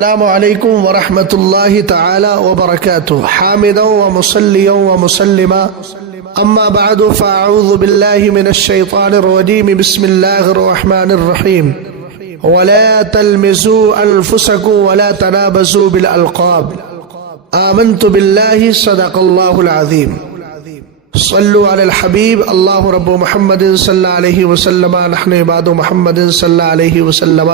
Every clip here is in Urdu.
السلام علیکم ورحمۃ اللہ تعالی وبرکاتہ حامدا ومصلیا ومسلما اما بعد فاعوذ باللہ من الشیطان الرجیم بسم اللہ الرحمن الرحیم ولا تلمزوا انفسکم ولا تنابزوا بالالقاب آمنت باللہ صدق اللہ العظیم صلوا علی الحبیب اللہ رب محمد صلی اللہ علیہ وسلم نحن عباد محمد صلی اللہ علیہ وسلم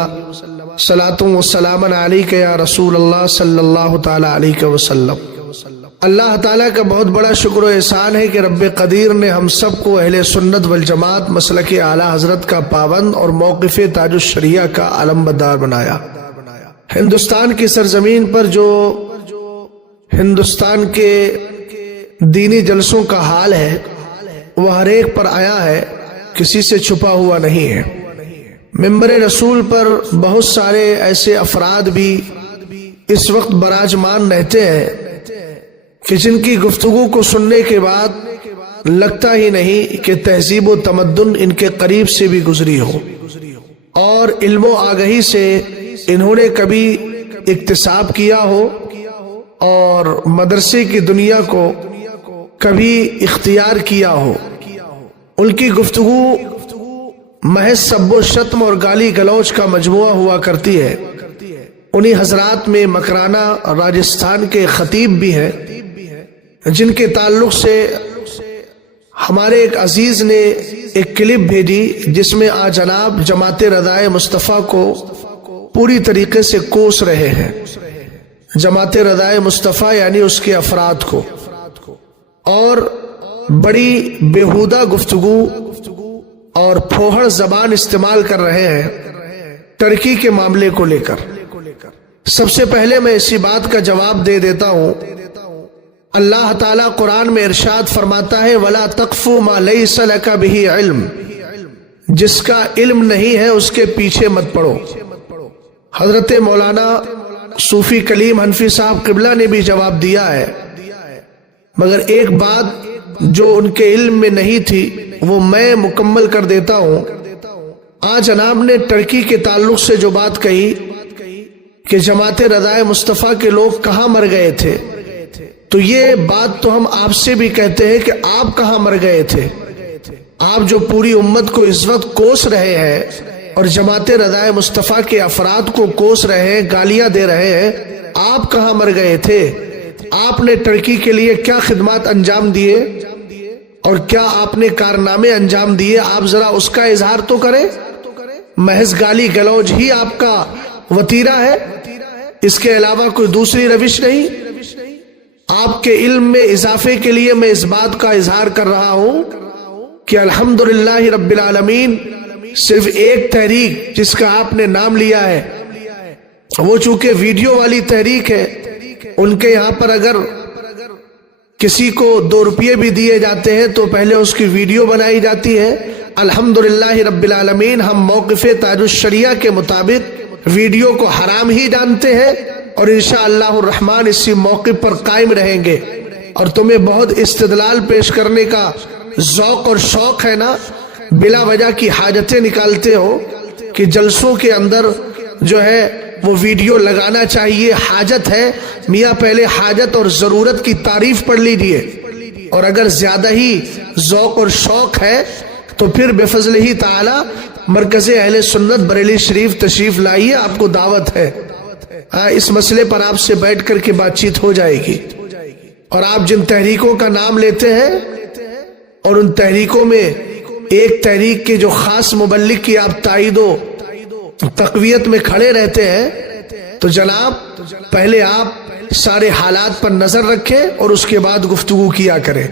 صلاۃ و سلام علیک یا رسول اللہ صلی اللہ تعالی علیہ وسلم۔ اللہ تعالیٰ کا بہت بڑا شکر و احسان ہے کہ رب قدیر نے ہم سب کو اہل سنت والجماعت مسلک اعلیٰ حضرت کا پابند اور موقف تاج الشریعہ کا علمبردار بنایا۔ ہندوستان کی سرزمین پر جو ہندوستان کے دینی جلسوں کا حال ہے وہ ہر ایک پر آیا ہے، کسی سے چھپا ہوا نہیں ہے۔ ممبر رسول پر بہت سارے ایسے افراد بھی اس وقت براجمان رہتے ہیں کہ جن کی گفتگو کو سننے کے بعد لگتا ہی نہیں کہ تہذیب و تمدن ان کے قریب سے بھی گزری ہو، اور علم و آگہی سے انہوں نے کبھی اکتساب کیا ہو اور مدرسے کی دنیا کو کبھی اختیار کیا ہو۔ ان کی گفتگو محض سب و شتم اور گالی گلوچ کا مجموعہ ہوا کرتی ہے۔ انہی حضرات میں مکرانہ راجستھان کے خطیب بھی ہیں جن کے تعلق سے ہمارے ایک عزیز نے ایک کلپ بھیجی جس میں جناب جماعت رضائے مصطفیٰ کو پوری طریقے سے کوس رہے ہیں، جماعت رضائے مصطفیٰ یعنی اس کے افراد کو، اور بڑی بیہودہ گفتگو اور پھوہڑ زبان استعمال کر رہے ہیں ترکی کے معاملے کو لے کر۔ سب سے پہلے میں اسی بات کا جواب دے دیتا ہوں، اللہ تعالیٰ قرآن میں ارشاد فرماتا ہے وَلَا تَقْفُ مَا لَيْسَ لَكَ بِهِ عِلْم، جس کا علم نہیں ہے اس کے پیچھے مت پڑو۔ حضرت مولانا صوفی کلیم حنفی صاحب قبلہ نے بھی جواب دیا ہے، مگر ایک بات جو ان کے علم میں نہیں تھی وہ میں مکمل کر دیتا ہوں۔ جناب نے ترکی کے تعلق سے جو بات کہی کہ جماعت رضائے مصطفیٰ کے لوگ کہاں مر گئے تھے، تو یہ بات تو ہم آپ سے بھی کہتے ہیں کہ آپ کہاں مر گئے تھے؟ آپ جو پوری امت کو اس وقت کوس رہے ہیں اور جماعت رضائے مصطفیٰ کے افراد کو کوس رہے ہیں، گالیاں دے رہے ہیں، آپ کہاں مر گئے تھے؟ آپ نے ترکی کے لیے کیا خدمات انجام دیے اور کیا آپ نے کارنامے انجام دیے؟ آپ ذرا اس کا اظہار تو کریں۔ محض گالی گلوج ہی آپ کا وتیرہ ہے، اس کے علاوہ کوئی دوسری روش نہیں؟ آپ کے علم میں اضافے کے لیے میں اس بات کا اظہار کر رہا ہوں کہ الحمدللہ رب العالمین صرف ایک تحریک جس کا آپ نے نام لیا ہے وہ چونکہ ویڈیو والی تحریک ہے، ان کے یہاں پر اگر کسی کو 2 روپیے بھی دیے جاتے ہیں تو پہلے اس کی ویڈیو بنائی جاتی ہے۔ الحمدللہ رب العالمین ہم موقف تاج الشریعہ کے مطابق ویڈیو کو حرام ہی جانتے ہیں، اور انشاءاللہ الرحمن اسی موقف پر قائم رہیں گے۔ اور تمہیں بہت استدلال پیش کرنے کا ذوق اور شوق ہے نا، بلا وجہ کی حاجتیں نکالتے ہو کہ جلسوں کے اندر جو ہے وہ ویڈیو لگانا چاہیے، حاجت ہے میاں، پہلے حاجت اور ضرورت کی تعریف پڑھ لیجئے، اور اگر زیادہ ہی ذوق اور شوق ہے تو پھر بفضل ہی تعالی مرکز اہل سنت بریلی شریف تشریف لائیے، آپ کو دعوت ہے۔ اس مسئلے پر آپ سے بیٹھ کر کے بات چیت ہو جائے گی۔ اور آپ جن تحریکوں کا نام لیتے ہیں اور ان تحریکوں میں ایک تحریک کے جو خاص مبلغ کی آپ تائید و تقویت میں کھڑے رہتے ہیں، تو جناب پہلے آپ سارے حالات پر نظر رکھیں اور اس کے بعد گفتگو کیا کریں۔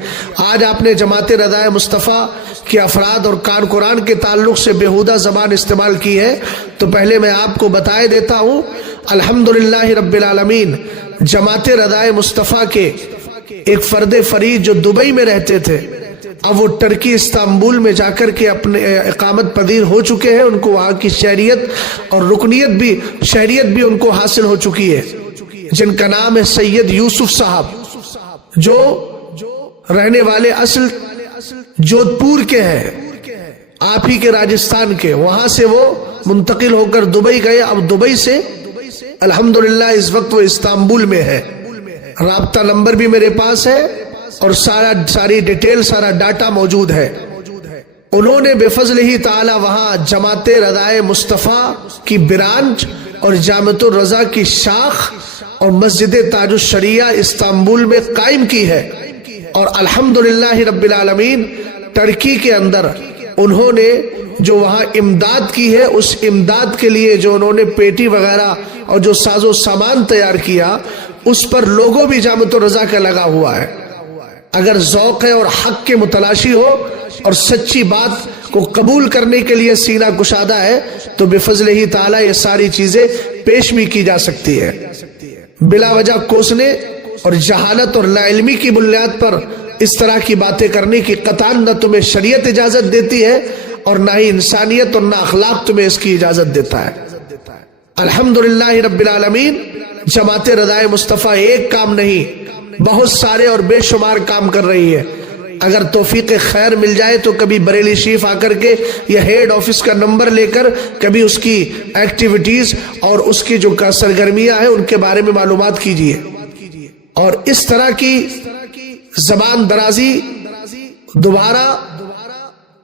آج آپ نے جماعت رضائے مصطفیٰ کے افراد اور کارکنان کے تعلق سے بیہودہ زبان استعمال کی ہے، تو پہلے میں آپ کو بتائے دیتا ہوں الحمدللہ رب العالمین جماعت رضائے مصطفیٰ کے ایک فرد فرید جو دبئی میں رہتے تھے، اب وہ ترکی استنبول میں جا کر کے اپنے اقامت پذیر ہو چکے ہیں، ان کو وہاں کی شہریت اور شہریت بھی ان کو حاصل ہو چکی ہے، جن کا نام ہے سید یوسف صاحب، جو رہنے والے اصل جودھ پور کے ہیں، آپ ہی کے راجستھان کے۔ وہاں سے وہ منتقل ہو کر دبئی گئے، اب دبئی سے الحمدللہ اس وقت وہ استنبول میں ہے، رابطہ نمبر بھی میرے پاس ہے اور ساری ڈیٹیل، سارا ڈاٹا موجود ہے۔ انہوں نے بفضل ہی تعالی وہاں جماعت رضائے مصطفیٰ کی برانچ اور جامعۃ الرضا کی شاخ اور مسجد تاج الشریعہ استنبول میں قائم کی ہے، اور الحمدللہ رب العالمین ترکی کے اندر انہوں نے جو وہاں امداد کی ہے، اس امداد کے لیے جو انہوں نے پیٹی وغیرہ اور جو ساز و سامان تیار کیا، اس پر لوگو بھی جامعۃ الرضا کا لگا ہوا ہے۔ اگر ذوق ہے اور حق کے متلاشی ہو اور سچی بات کو قبول کرنے کے لیے سینہ کشادہ ہے تو بفضل ہی تعالی یہ ساری چیزیں پیش بھی کی جا سکتی ہے۔ بلا وجہ کوسنے اور جہالت اور لا علمی کی بنیاد پر اس طرح کی باتیں کرنے کی قطعاً نہ تمہیں شریعت اجازت دیتی ہے اور نہ ہی انسانیت اور نہ اخلاق تمہیں اس کی اجازت دیتا ہے۔ الحمدللہ رب العالمین جماعت رضائے مصطفیٰ ایک کام نہیں، بہت سارے اور بے شمار کام کر رہی ہے۔ اگر توفیق خیر مل جائے تو کبھی بریلی شریف آ کر کے یا ہیڈ آفس کا نمبر لے کر کبھی اس کی ایکٹیویٹیز اور اس کی جو سرگرمیاں ہیں ان کے بارے میں معلومات کیجیے، اور اس طرح کی زبان درازی دوبارہ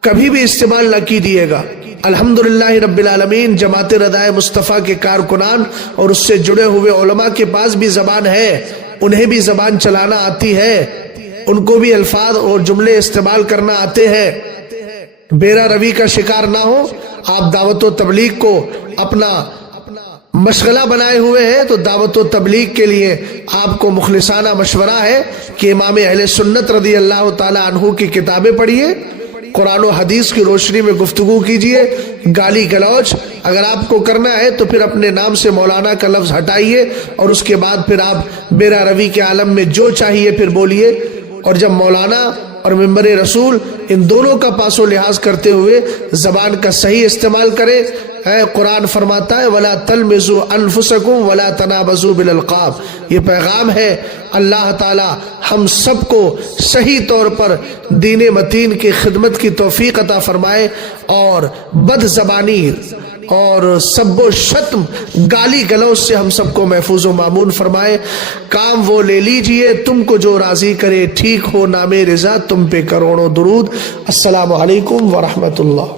کبھی بھی استعمال نہ کیجیے گا۔ الحمدللہ رب العالمین جماعت رضائے مصطفیٰ کے کارکنان اور اس سے جڑے ہوئے علماء کے پاس بھی زبان ہے، انہیں بھی زبان چلانا آتی ہے، ان کو بھی الفاظ اور جملے استعمال کرنا آتے ہیں۔ بیرا روی کا شکار نہ ہو، آپ دعوت و تبلیغ کو اپنا مشغلہ بنائے ہوئے ہیں تو دعوت و تبلیغ کے لیے آپ کو مخلصانہ مشورہ ہے کہ امام اہل سنت رضی اللہ تعالی عنہ کی کتابیں پڑھیے، قرآن و حدیث کی روشنی میں گفتگو کیجیے، گالی گلوچ اگر آپ کو کرنا ہے تو پھر اپنے نام سے مولانا کا لفظ ہٹائیے، اور اس کے بعد پھر آپ بیرا روی کے عالم میں جو چاہیے پھر بولیے، اور جب مولانا اور ممبر رسول ان دونوں کا پاس و لحاظ کرتے ہوئے زبان کا صحیح استعمال کریں۔ قرآن فرماتا ہے وَلَا تَلْمِزُوا أَنفُسَكُمْ وَلَا تَنَابَزُوا بِالْأَلْقَابِ، یہ پیغام ہے اللہ تعالی ہم سب کو صحیح طور پر دین متین کی خدمت کی توفیق عطا فرمائے، اور بد زبانی اور سب و شتم گالی گلوچ سے ہم سب کو محفوظ و مامون فرمائے۔ کام وہ لے لیجئے تم کو جو راضی کرے، ٹھیک ہو نام رضا تم پہ کروڑوں درود۔ السلام علیکم ورحمۃ اللہ۔